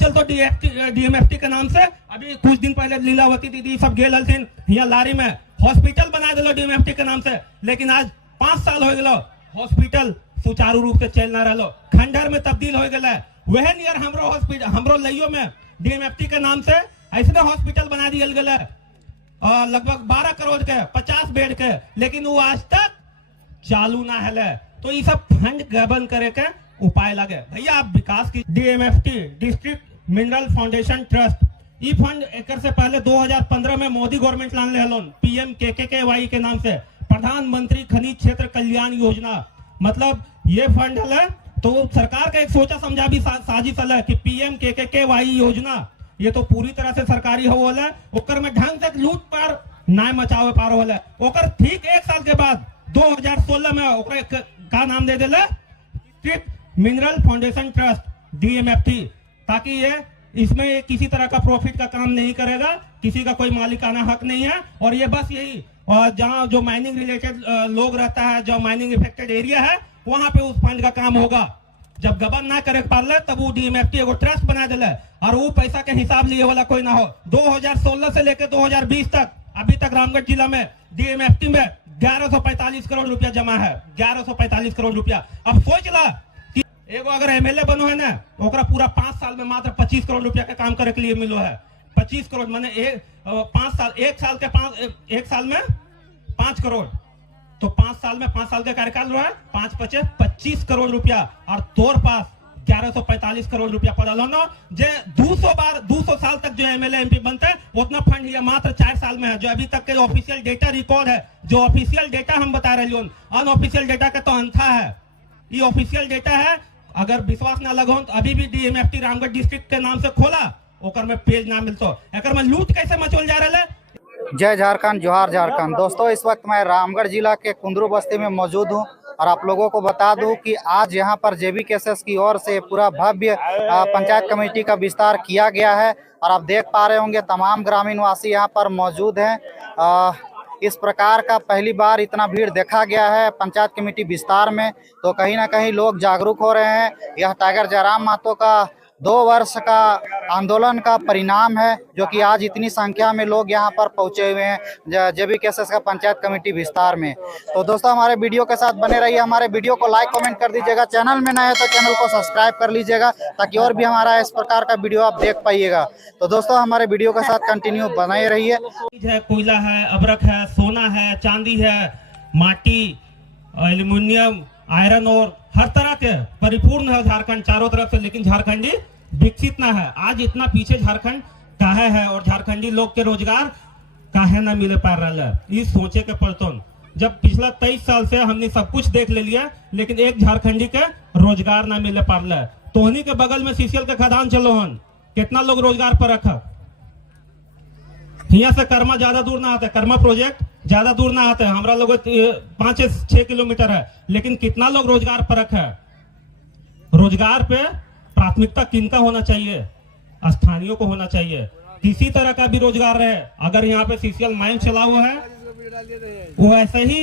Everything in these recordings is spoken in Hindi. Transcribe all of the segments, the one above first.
चलतो डीएमएफटी के नाम से। अभी कुछ दिन पहले लीलावती दीदी सब गेल हलथिन यहाँ लारी में, हॉस्पिटल बना दिलो डीएमएफटी के नाम से, लेकिन आज 5 साल हो गए हॉस्पिटल सुचारू रूप से चल ना रहा, खंडहर में तब्दील हो गया। वह नियर हमरो हॉस्पिटल, हमरो लइयो में डीएमएफटी के नाम से ऐसे हॉस्पिटल बना दिया गया लगभग 12 करोड़ के, 50 बेड के, लेकिन वो आज तक चालू ना है। तो ये सब फंड गबन करे के उपाय लगे। भैया आप विकास की DMFT district mineral foundation trust, ये फंड एक से पहले 2015 में मोदी गवर्नमेंट लान ले लोन PMKKY के नाम से, प्रधानमंत्री खनिज क्षेत्र कल्याण योजना। मतलब ये फंड है तो सरकार का एक सोचा समझा भी साजिश है कि PMKKY योजना ये तो पूरी तरह से सरकारी हो है, ओकर में ढंग से लूट पर ना मचावे पार हो है। ओकर ठीक 1 साल के बाद 2016 में ओकरे का नाम दे दिले मिनरल फाउंडेशन ट्रस्ट DMFT, ताकि ये इसमें किसी तरह का प्रॉफिट का काम नहीं करेगा, किसी का कोई मालिकाना हक नहीं है। और ये बस यही, और जहाँ जो माइनिंग रिलेटेड लोग रहता है, जो माइनिंग इफेक्टेड एरिया है, वहां पे उस फंड का काम होगा। जब गबन ना करे पारले तब वो डीएमएफटी एगो ट्रस्ट बना दिले और वो पैसा के हिसाब लिए वाला कोई ना हो। 2016 से लेकर 2020 तक अभी तक रामगढ़ जिला में डीएमएफटी में 1145 करोड़ रुपया जमा है, 1145 करोड़ रुपया। अब सोच ला कि एगो अगर एमएलए बनो है ना, ओकरा पूरा 5 साल में मात्र 25 करोड़ रुपया का काम करे के लिए मिलो है। 25 करोड़ माने 5 साल, एक साल में 5 करोड़, तो 5 साल में 5 साल का कार्यकाल रहा है, 5 पचे 25 करोड़ रुपया। और तोर पास 1145 करोड़ रुपया पड़ल हो ना, जे 200 साल तक जो एमएलए एमपी बनते हैं उतना फंड ये मात्र 4 साल में है। जो अभी तक के ऑफिशियल डेटा रिकॉर्ड है, जो ऑफिशियल डेटा हम बता रहे हैं, अनऑफिशियल डेटा का तो अंथा है, ये ऑफिशियल डेटा है। अगर विश्वास ना लगो तो अभी भी डीएमएफटी रामगढ़ डिस्ट्रिक्ट के नाम से खोला, ओकर में पेज ना मिलतो। एकर में लूट कैसे मचोल जा रहा है। जय झारखंड, जोहार झारखंड। दोस्तों इस वक्त मैं रामगढ़ जिला के कुंदरू बस्ती में मौजूद हूं और आप लोगों को बता दूं कि आज यहां पर JBKSS की ओर से पूरा भव्य पंचायत कमेटी का विस्तार किया गया है और आप देख पा रहे होंगे तमाम ग्रामीण वासी यहां पर मौजूद हैं। इस प्रकार का पहली बार इतना भीड़ देखा गया है पंचायत कमेटी विस्तार में, तो कहीं ना कहीं लोग जागरूक हो रहे हैं। यह टाइगर जयराम महतो का 2 वर्ष का आंदोलन का परिणाम है, जो कि आज इतनी संख्या में लोग यहां पर पहुंचे हुए हैं JBKSS का पंचायत कमेटी विस्तार में। तो दोस्तों हमारे वीडियो के साथ बने रहिए, हमारे वीडियो को लाइक कमेंट कर दीजिएगा, चैनल में नए हैं तो चैनल को सब्सक्राइब कर लीजिएगा ताकि और भी हमारा इस प्रकार का वीडियो आप देख पाइएगा। तो दोस्तों हमारे वीडियो के साथ कंटिन्यू बने रहिए। कोयला है, अबरक है, सोना है, चांदी है, माटी, एल्यूमिनियम, आयरन और हर तरह के परिपूर्ण है झारखंड चारों तरफ से, लेकिन झारखंडी विकसित ना है। आज इतना पीछे झारखंड काहे है और झारखंडी लोग के रोजगार काहे ना मिले पा रहा है, इस सोचे के पड़तो। जब पिछला 23 साल से हमने सब कुछ देख ले लिया, लेकिन एक झारखंडी के रोजगार ना मिले पा रहा है। तोहनी के बगल में CCL के खदान चलो हन, कितना लोग रोजगार पर रखा। यहाँ से कर्मा ज्यादा दूर ना आता है, कर्मा प्रोजेक्ट ज्यादा दूर ना आता है, हमारा लोग 5-6 किलोमीटर है, लेकिन कितना लोग रोजगार पर रखा है। रोजगार पे प्राथमिकता किनका होना चाहिए, स्थानीयों को होना चाहिए, किसी तरह का भी रोजगार रहे। अगर यहाँ पे CCL माइन चला हुआ है, वो ऐसे ही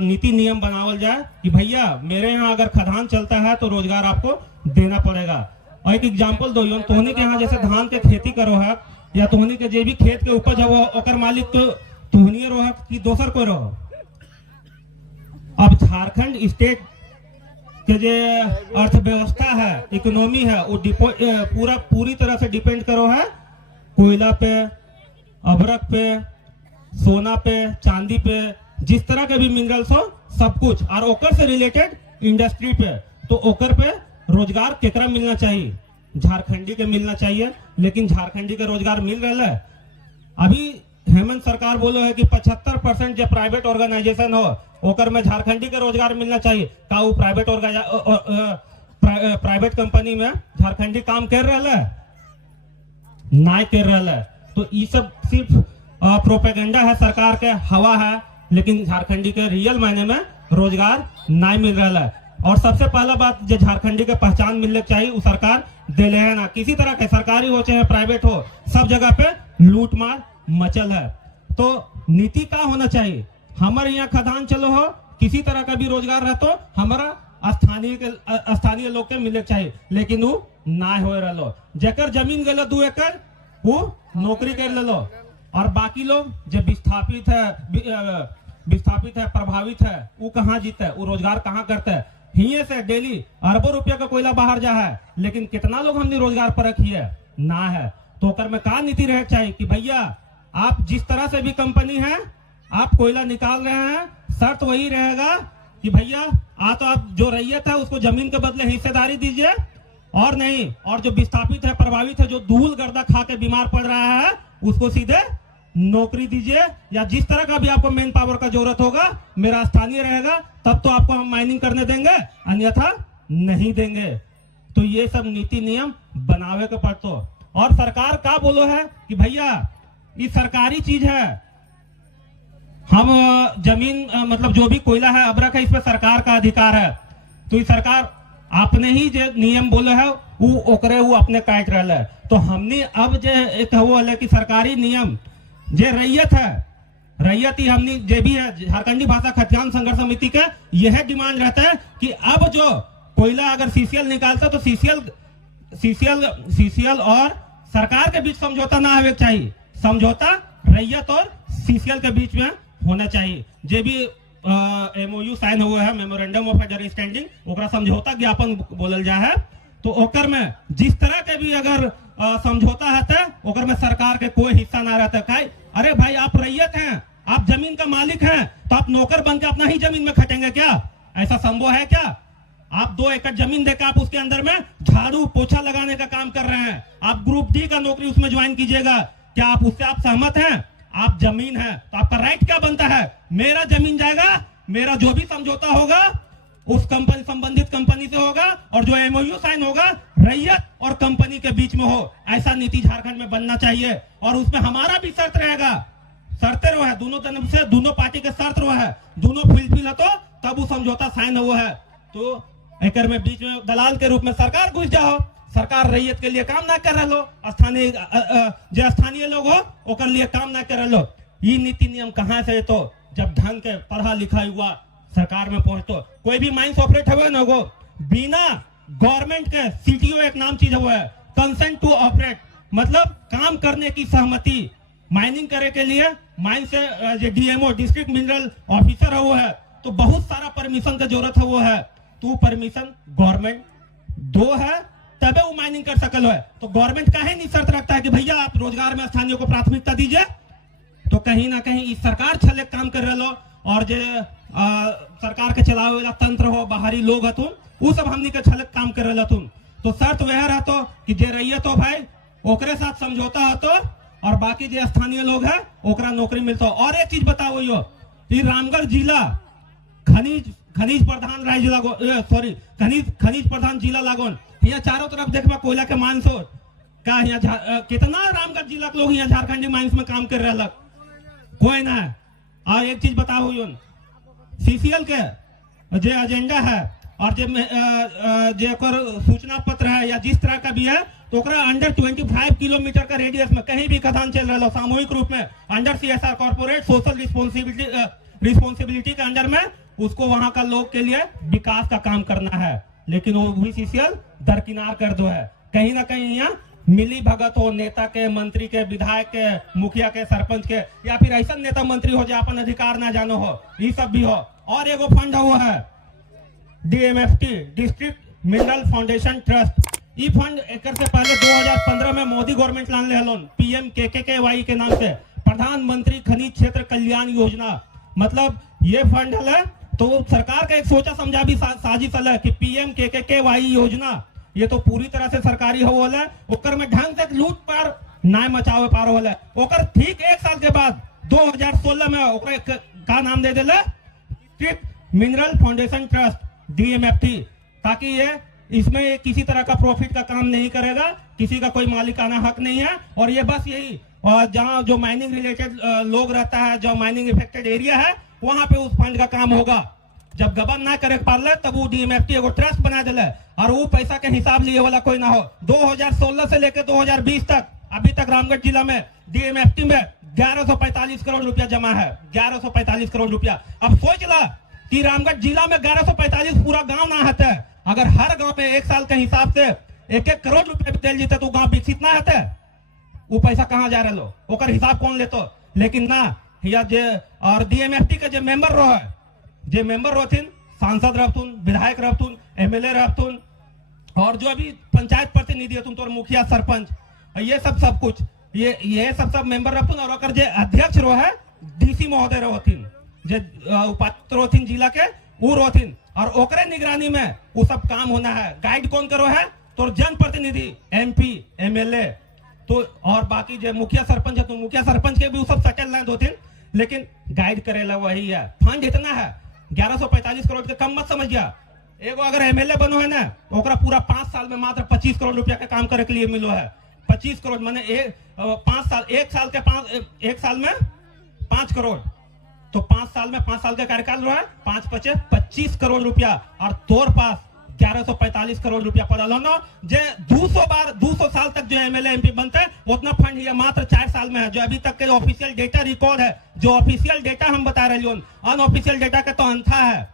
नीति नियम बनावल जाए कि भैया मेरे यहाँ अगर खदान चलता है तो रोजगार आपको देना पड़ेगा। और एक एग्जाम्पल दो, तोहनी के यहाँ जैसे धान के खेती करो है, या तोहनी के जो भी खेत के उपज है वो ओकर मालिक तो तोहनी रहो कि दोसर कोई रहो। अब झारखंड स्टेट के जो अर्थव्यवस्था है, इकोनॉमी है, वो पूरी तरह से डिपेंड करो है कोयला पे, अबरक पे, सोना पे, चांदी पे, जिस तरह के भी मिनरल्स हो सब कुछ, और ओकर से रिलेटेड इंडस्ट्री पे। तो ओकर पे रोजगार केकरा मिलना चाहिए, झारखंडी के मिलना चाहिए, लेकिन झारखंडी के रोजगार मिल रहा है। अभी हेमंत सरकार बोलो है कि 75% जो प्राइवेट ऑर्गेनाइजेशन हो ओकर में झारखंडी के रोजगार मिलना चाहिए। का वो प्राइवेट कंपनी में झारखंडी काम कर रहा है, ना कर रहा है। तो ये सब सिर्फ प्रोपेगेंडा है, सरकार के हवा है, लेकिन झारखंडी के रियल मायने में रोजगार ना मिल रहा है। और सबसे पहला बात जो झारखंडी के पहचान मिलने चाहिए वो सरकार दे ले है ना। किसी तरह के सरकारी हो चाहे प्राइवेट हो, सब जगह पे लूट मार मचल है। तो नीति का होना चाहिए, हमारे यहाँ खदान चलो हो, किसी तरह का भी रोजगार रहतो हमारा स्थानीय लोग के मिलने चाहिए, लेकिन वो ना हो रहो। जेकर जमीन गलो 2 एकड़ वो नौकरी कर लो, और बाकी लोग जो विस्थापित है प्रभावित है वो कहाँ जीते, वो रोजगार कहाँ करते है। हिये से डेली अरबों रुपया का कोयला बाहर जा है, लेकिन कितना लोग हमने रोजगार पर रखी है ना है। तो कर में कहा नीति रहे चाहिए कि भैया आप जिस तरह से भी कंपनी है आप कोयला निकाल रहे हैं, शर्त वही रहेगा कि भैया तो आप जो रैयत है उसको जमीन के बदले हिस्सेदारी दीजिए, और नहीं, और जो विस्थापित है प्रभावित है जो धूल गर्दा खा के बीमार पड़ रहा है उसको सीधे नौकरी दीजिए, या जिस तरह का भी आपको मेन पावर का जरूरत होगा मेरा स्थानीय रहेगा तब तो आपको हम माइनिंग करने देंगे, अन्यथा नहीं देंगे। तो ये सब नीति नियम बनावे के पड़तो। और सरकार का बोलो है कि भैया ये सरकारी चीज है, हम जमीन मतलब जो भी कोयला है अबरक है इस पे सरकार का अधिकार है। तो ये सरकार आपने ही जो नियम बोले है वो ओकरे वो अपने काट रहा है। तो हमने अब जो एक वो है कि सरकारी नियम जे रैयत है, रैयत ही हमने जे भी है झारखंडी भाषा खतियान संघर्ष समिति का यह डिमांड रहता है कि अब जो कोयला अगर सीसीएल निकालता तो सीसीएल और सरकार के बीच समझौता ना होना चाहिए, समझौता रैयत और सीसीएल के बीच में होना चाहिए। जे भी एमओयू साइन हुआ है, मेमोरेंडम ऑफ अंडरस्टैंडिंग, ओकरा समझौता ज्ञापन बोलल जा है। तो ओकर में जिस तरह के भी अगर समझौता है ओकर में सरकार के कोई हिस्सा ना रहता है। अरे भाई आप रैयत हैं, आप जमीन का मालिक हैं, तो आप नौकर बन के अपना ही जमीन में खटेंगे क्या? ऐसा संभव है क्या? आप 2 एकड़ जमीन देकर आप उसके अंदर में झाड़ू पोछा लगाने का काम कर रहे हैं, आप ग्रुप डी का नौकरी उसमें ज्वाइन कीजिएगा, क्या आप उससे आप सहमत हैं? आप जमीन है तो आपका राइट क्या बनता है? मेरा जमीन जाएगा, मेरा जो भी समझौता होगा उस कंपनी संबंधित कंपनी से होगा, और जो एमओयू साइन होगा रैयत और कंपनी के बीच में हो। ऐसा नीति झारखंड में बनना चाहिए, और उसमें हमारा भी शर्त रहेगा, शर्तें रो है दोनों तरफ से, दोनों पार्टी के शर्त रो है, दोनों फुलफिल है तो तब वो समझौता साइन हुआ है। तो एकर में बीच में दलाल के रूप में सरकार घुस जाओ, सरकार रैयत के लिए काम ना कर रहे लो, स्थानीय लोग हो ओकर लिए काम ना कर रहे लो। ये नीति नियम कहाँ से? तो जब ढंग के पढ़ा लिखा हुआ सरकार में पहुंचतो। कोई भी माइंस ऑपरेट हुए ना हो बिना गवर्नमेंट के, सीटीओ एक नाम चीज हुआ है, कंसेंट टू ऑपरेट, मतलब काम करने की सहमति। माइनिंग करे के लिए माइन से जो डीएमओ डिस्ट्रिक्ट मिनरल ऑफिसर वो है तो बहुत सारा परमिशन का जरूरत है वो है, तो परमिशन गवर्नमेंट दो है तबे वो माइनिंग कर सकल है। तो गवर्नमेंट काहे नहीं शर्त रखता है कि भैया आप रोजगार में स्थानीय को प्राथमिकता दीजिए? तो कहीं ना कहीं इस सरकार छले काम कर रहे लो, और जो सरकार के चलावे वाला तंत्र हो, बाहरी लोग तुम वो सब हमनी के छले काम कर रहे तुम। तो शर्त वह रहतो कि जे रैयत हो भाई ओकरे साथ समझौता हतो, और बाकी जो स्थानीय लोग है ओकरा नौकरी मिलता। और एक चीज बताओ, यो रामगढ़ जिला खनिज प्रधान राज्य लागो, सॉरी खनिज प्रधान जिला लागोन, यहाँ चारों तरफ देखबा कोयला के माइंस हो का, यहाँ कितना रामगढ़ जिला के लोग यहाँ झारखंडी माइंस में काम कर रहे कोई ना है। और एक चीज बताओ, सीसीएल के जो एजेंडा है और जो सूचना पत्र है या जिस तरह का भी है तो अंडर 25 किलोमीटर का रेडियस में कहीं भी खदान चल रहा हो सामूहिक रूप में under CSR corporate social responsibility के अंडर में, उसको वहां का लोग के लिए विकास का काम करना है। लेकिन वो भी सीसीएल दरकिनार कर दो है। कहीं ना कहीं यहाँ मिली भगत हो नेता के, मंत्री के, विधायक के, मुखिया के, सरपंच के, या फिर ऐसा नेता मंत्री हो जो अपन अधिकार ना जानो हो, ये सब भी हो। और एगो फंड वो है DMFT, district mineral foundation trust. ये फंड एक से पहले 2015 में मोदी गवर्नमेंट लान ले लोन PMKKY के नाम से, प्रधानमंत्री खनिज क्षेत्र कल्याण योजना। मतलब ये फंड है तो सरकार का एक सोचा समझा भी साजिश है कि PMKKY योजना ये तो पूरी तरह से सरकारी हो है, ओकर में ढंग से लूट पर ना मचावे पार हो है। ओकर ठीक 1 साल के बाद 2016 में ओकर का नाम दे दिले district mineral foundation trust DMFT, ताकि ये इसमें किसी तरह का प्रॉफिट का काम नहीं करेगा, किसी का कोई मालिकाना हक नहीं है, और ये बस यही जहाँ जो माइनिंग रिलेटेड लोग रहता है, जो माइनिंग इफेक्टेड एरिया है वहां पे उस फंड का काम होगा। जब गबन ना करे पारले तब वो DMFT एगो ट्रस्ट बना दिले, और वो पैसा के हिसाब लिए वाला कोई ना हो। 2016 से लेकर 2020 तक अभी तक रामगढ़ जिला में DMFT में 1145 करोड़ रुपया जमा है, 1145 करोड़ रुपया। अब सोच ला कि रामगढ़ जिला में 1145 पूरा गांव ना आता है, अगर हर गांव पे 1 साल के हिसाब से 1-1 करोड़ रुपए भी दिल जीते तो गांव विकसित ना होते। वो पैसा कहाँ जा रहे लो, ओकर हिसाब कौन लेतो। लेकिन ना या जे और डीएमएफटी के जे मेंबर रहो, जे मेंबर रहथिन, सांसद रहथुन, विधायक रहथुन, एमएलए रहथुन, और जो अभी पंचायत प्रतिनिधि हथुन, तो मुखिया सरपंच, ये सब कुछ ये सब मेंबर रहथुन। और ओकर जे अध्यक्ष रो है डीसी महोदय रहथिन, जे उपायुक्त रहथिन जिला के, वो रहथिन। और ओकरे निगरानी में वो सब काम होना है। गाइड कौन करो है, तो जनप्रतिनिधि, एमपी, एमएलए, तो और बाकी जो मुखिया सरपंच है, तो मुखिया सरपंच के भी वो सब सेटल नहीं होते, लेकिन गाइड करेला वही है। फंड इतना है 1145 करोड़ के, कम मत समझिए। एगो अगर एमएलए बनो है ना, तो ओकरा पूरा 5 साल में मात्र 25 करोड़ रुपया का काम करे के लिए मिलो है। 25 करोड़ माने 5 साल, एक साल में 5 करोड़, तो 5 साल में 5 साल का कार्यकाल रहा है, 5×5 = 25 करोड़ रुपया। और तोर पास 1145 करोड़ रुपया पड़ा लो ना, जे 200 साल तक जो एमएलए एमपी बनते हैं, उतना फंड ये मात्र 4 साल में है। जो अभी तक के ऑफिशियल डेटा रिकॉर्ड है, जो ऑफिशियल डेटा हम बता रहे हैं, अनऑफिशियल डेटा का तो अंथा है।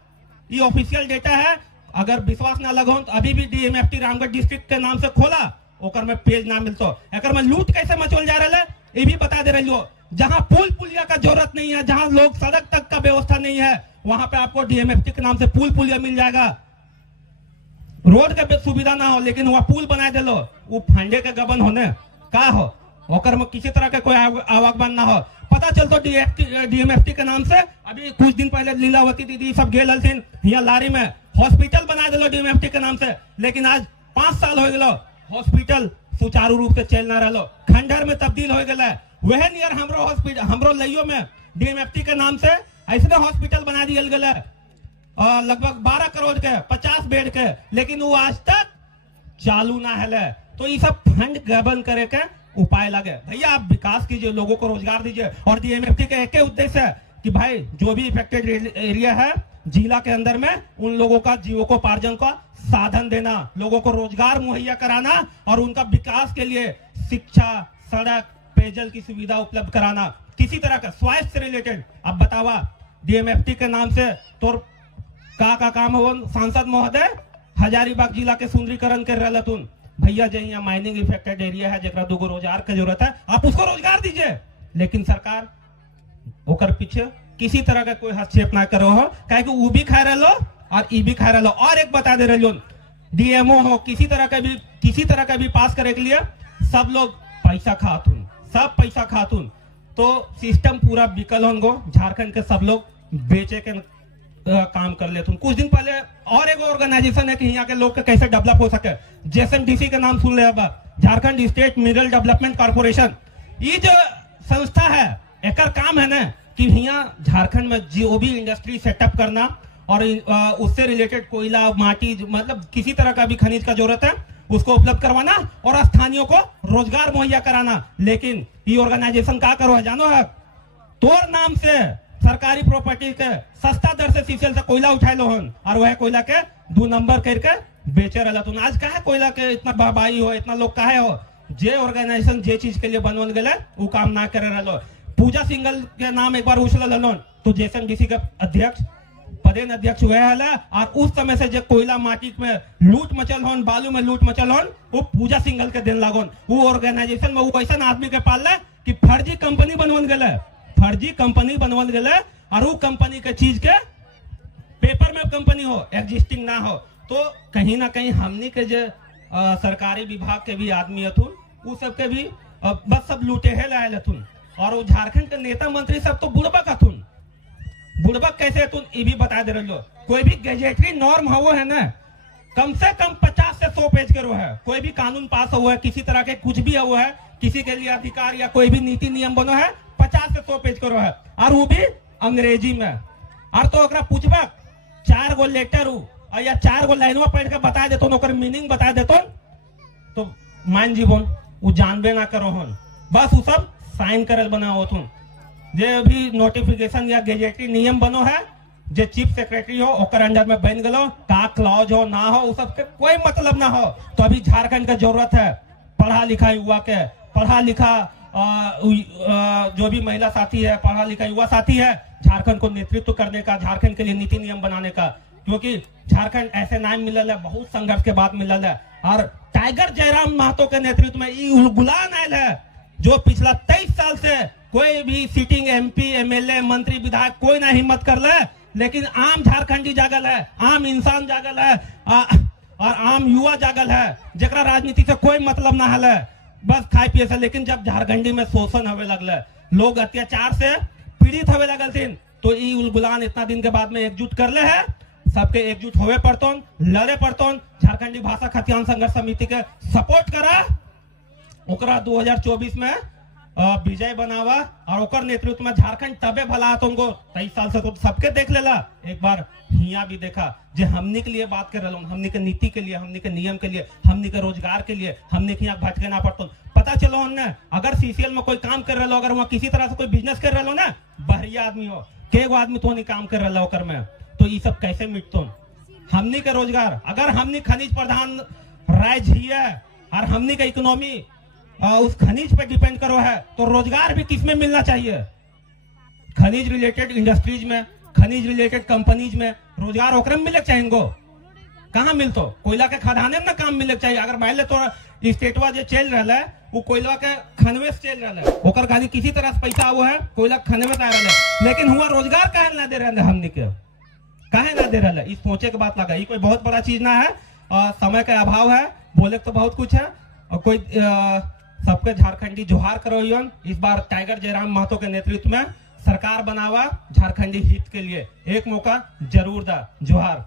ये ऑफिशियल डेटा है, अगर विश्वास ना लगो तो अभी भी डीएमएफटी रामगढ़ डिस्ट्रिक्ट के नाम से खोला, ओकर में पेज ना मिलतो। एकर में लूट कैसे मचल जा रहा है ये भी बता दे रही हो। जहां पुल पुलिया का जरूरत नहीं है, जहां लोग सड़क तक का व्यवस्था नहीं है, वहां पे आपको डीएमएफटी के नाम से पुल पुलिया मिल जाएगा। रोड का सुविधा ना हो, लेकिन वहां पुल बना दे लो, वो फंडे के गबन होने का हो, ओकर में किसी तरह का कोई आवागमन ना हो। पता चलतो डीएमएफटी के नाम से अभी कुछ दिन पहले लीलावती दीदी सब गेल हलथिन यहाँ लारी में, हॉस्पिटल बना दिलो डीएमएफटी के नाम से। लेकिन आज 5 साल हो गए, हॉस्पिटल सुचारू रूप से चल ना रहा, खंडहर में तब्दील हो गया। वह नियर हमरो हॉस्पिटल, हमरो लइयो में डीएमएफटी के नाम से ऐसे हॉस्पिटल बना दिया गया, लगभग 12 करोड़ के, 50 बेड के, लेकिन वो आज तक चालू ना है। तो ये सब फंड गबन करे के उपाय लगे। भैया आप विकास कीजिए, लोगों को रोजगार दीजिए। और डीएमएफटी का एक ही उद्देश्य है कि भाई जो भी इफेक्टेड एरिया है जिला के अंदर में, उन लोगों का जीविकोपार्जन का साधन देना, लोगों को रोजगार मुहैया कराना, और उनका विकास के लिए शिक्षा, सड़क, पेयजल की सुविधा उपलब्ध कराना, किसी तरह का स्वास्थ्य से रिलेटेड। अब बतावा डीएमएफटी के नाम से तो का काम हो। सांसद महोदय हजारीबाग जिला के सुंदरीकरण कर रहलथुन। भैया जो यहाँ माइनिंग इफेक्टेड एरिया है, जरा 2 रोजगार की जरूरत है, आप उसको रोजगार दीजिए। लेकिन सरकार ओकर पीछे किसी तरह का कोई हस्तक्षेप ना करो हो, काहे कि वो भी खा रहे लो और ई भी खा रहे लो। और एक बता दे रहे लो, डीएमओ हो किसी तरह का भी पास करे के लिए सब लोग पैसा खातुन, सब पैसा खातुन, तो सिस्टम पूरा बिकल होंगो। झारखंड के सब लोग बेचे के काम कर लेते। कुछ दिन पहले और एक ऑर्गेनाइजेशन है कि यहाँ के लोग के कैसे डेवलप हो सके, जेएसएमडीसी का नाम सुन ले, Jharkhand state mineral development corporation. ये जो संस्था है, एकर काम है ना कि यहाँ झारखंड में जो भी इंडस्ट्री सेटअप करना, और उससे रिलेटेड कोयला, माटी, मतलब किसी तरह का भी खनिज का जरूरत है उसको उपलब्ध करवाना, और स्थानीयों को रोजगार मुहैया कराना। लेकिन ये ऑर्गेनाइजेशन क्या करो है जानो है, तोर नाम से सरकारी प्रॉपर्टी के सस्ता दर से सीसीएल से कोयला उठाए लो हन, और वह कोयला के 2 नंबर करके बेचे रहा। तुम आज कहा कोयला के इतना बहबाई हो, इतना लोग कहे हो। जे ऑर्गेनाइजेशन जे चीज के लिए बनवल गए वो काम ना कर रहा। पूजा सिंगल के नाम एक बार उछल लो, तो जेएसएमडीसी के अध्यक्ष पदेन अध्यक्ष हुए है, और उस समय से जो कोयला माटी में लूट मचल होन, बालू में लूट मचल होन, वो पूजा सिंगल के दिन लागोन। वो ऑर्गेनाइजेशन में वो ऐसा आदमी के पाल कि फर्जी कंपनी बनवल गए, फर्जी कंपनी बनवल गए, और वो कंपनी के चीज के पेपर में कंपनी हो, एग्जिस्टिंग ना हो। तो कहीं ना कहीं हमनी के जो सरकारी विभाग के भी आदमी हथुन, वो सबके भी बस सब लूटे है लाए हथुन। और वो झारखंड के नेता मंत्री सब तो बुड़बक हथुन। बुड़बक कैसे तुम ये भी बता दे रहे हो। कोई भी गैजेटरी नॉर्म हो है ना, कम से कम 50 से 100 पेज के रो है। कोई भी कानून पास हुआ है, किसी तरह के कुछ भी हुआ है, किसी के लिए अधिकार या कोई भी नीति नियम बनो है, 50 से 100 पेज के रो है, और वो भी अंग्रेजी में। और तो ओकरा पूछबक 4 गो लेटर और या 4 गो लाइनवा पढ़ के बता देतो, ओकर मीनिंग बता देतो, तो मान जीवन वो जानबे ना करो हन, बस वो सब साइन करल बना होतुन। जे भी नोटिफिकेशन या गेजेटरी नियम बनो है, जे चीफ सेक्रेटरी हो ओकर अंडर में बन गलो, का क्लॉज हो ना हो, उस सबके कोई मतलब ना हो। तो अभी झारखंड का जरूरत है पढ़ा लिखा युवा के, पढ़ा लिखा जो भी महिला साथी है, पढ़ा लिखा युवा साथी है, झारखंड को नेतृत्व करने का, झारखंड के लिए नीति नियम बनाने का। क्योंकि झारखंड ऐसे नाम मिलल है, बहुत संघर्ष के बाद मिलल है। और टाइगर जयराम महतो के नेतृत्व में ई उलगुलान आयल है, जो पिछला 23 साल से कोई भी सिटिंग MP MLA मंत्री विधायक कोई ना हिम्मत कर ले, लेकिन आम झारखंडी जागल है, आम इंसान जागल है और आम युवा जागल है, जरा राजनीति से कोई मतलब ना हल है, बस खाए पिए से। लेकिन जब झारखंडी में शोषण होवे लगल, लोग अत्याचार से पीड़ित होवे लगल थीन, तो ई उलगुलान इतना दिन के बाद में एकजुट कर ले है। सबके एकजुट होवे पड़तोन, लड़े पड़तोन, झारखंडी भाषा खतियान संघर्ष समिति के सपोर्ट करा, ओकरा 2024 में विजय बनावा और ओकर नेतृत्व में झारखंड तबे भला तुमको 23 साल से तो सबके देख लेला, एक बार हिया भी देखा जे हमनी के लिए बात कर रहा, हमनी के नीति के लिए, हमनी के नियम के लिए, हमनी के रोजगार के लिए, हमनी के यहाँ भटके ना पड़तो। पता चलो हमने अगर CCL में कोई काम कर रहा, अगर वहाँ किसी तरह से कोई बिजनेस कर रहा ना, बहरिया आदमी हो, केगो आदमी तो नहीं काम कर रहा ओकर में, तो ये सब कैसे मिटतो? हमनी के रोजगार, अगर हमनी खनिज प्रधान राज्य ही है और हमनी का इकोनॉमी उस खनिज पे डिपेंड करो है, तो रोजगार भी किसमें मिलना चाहिए? खनिज रिलेटेड इंडस्ट्रीज में, खनिज रिलेटेड कंपनीज में रोजगार ओकरे में मिले चाहिए। कहाँ मिलतो? कोयला के खदाने में ना काम मिले चाहिए। अगर मान ले तो स्टेटवा जो चल रहा है वो कोयला के खनवे से चल रहा है, ओकर खाली किसी तरह से पैसा वो है, कोयला खनवे से आ रहा है, लेकिन हुआ रोजगार काहे ना दे रहे हैं हमनी के, काहे ना दे रहा है? इस सोचे के बात लगा, ये कोई बहुत बड़ा चीज ना है। समय का अभाव है, बोले तो बहुत कुछ है, और कोई सबके झारखंडी जोहार करो। इस बार टाइगर जयराम महतो के नेतृत्व में सरकार बनावा झारखंडी हित के लिए, एक मौका जरूर दा। जोहार।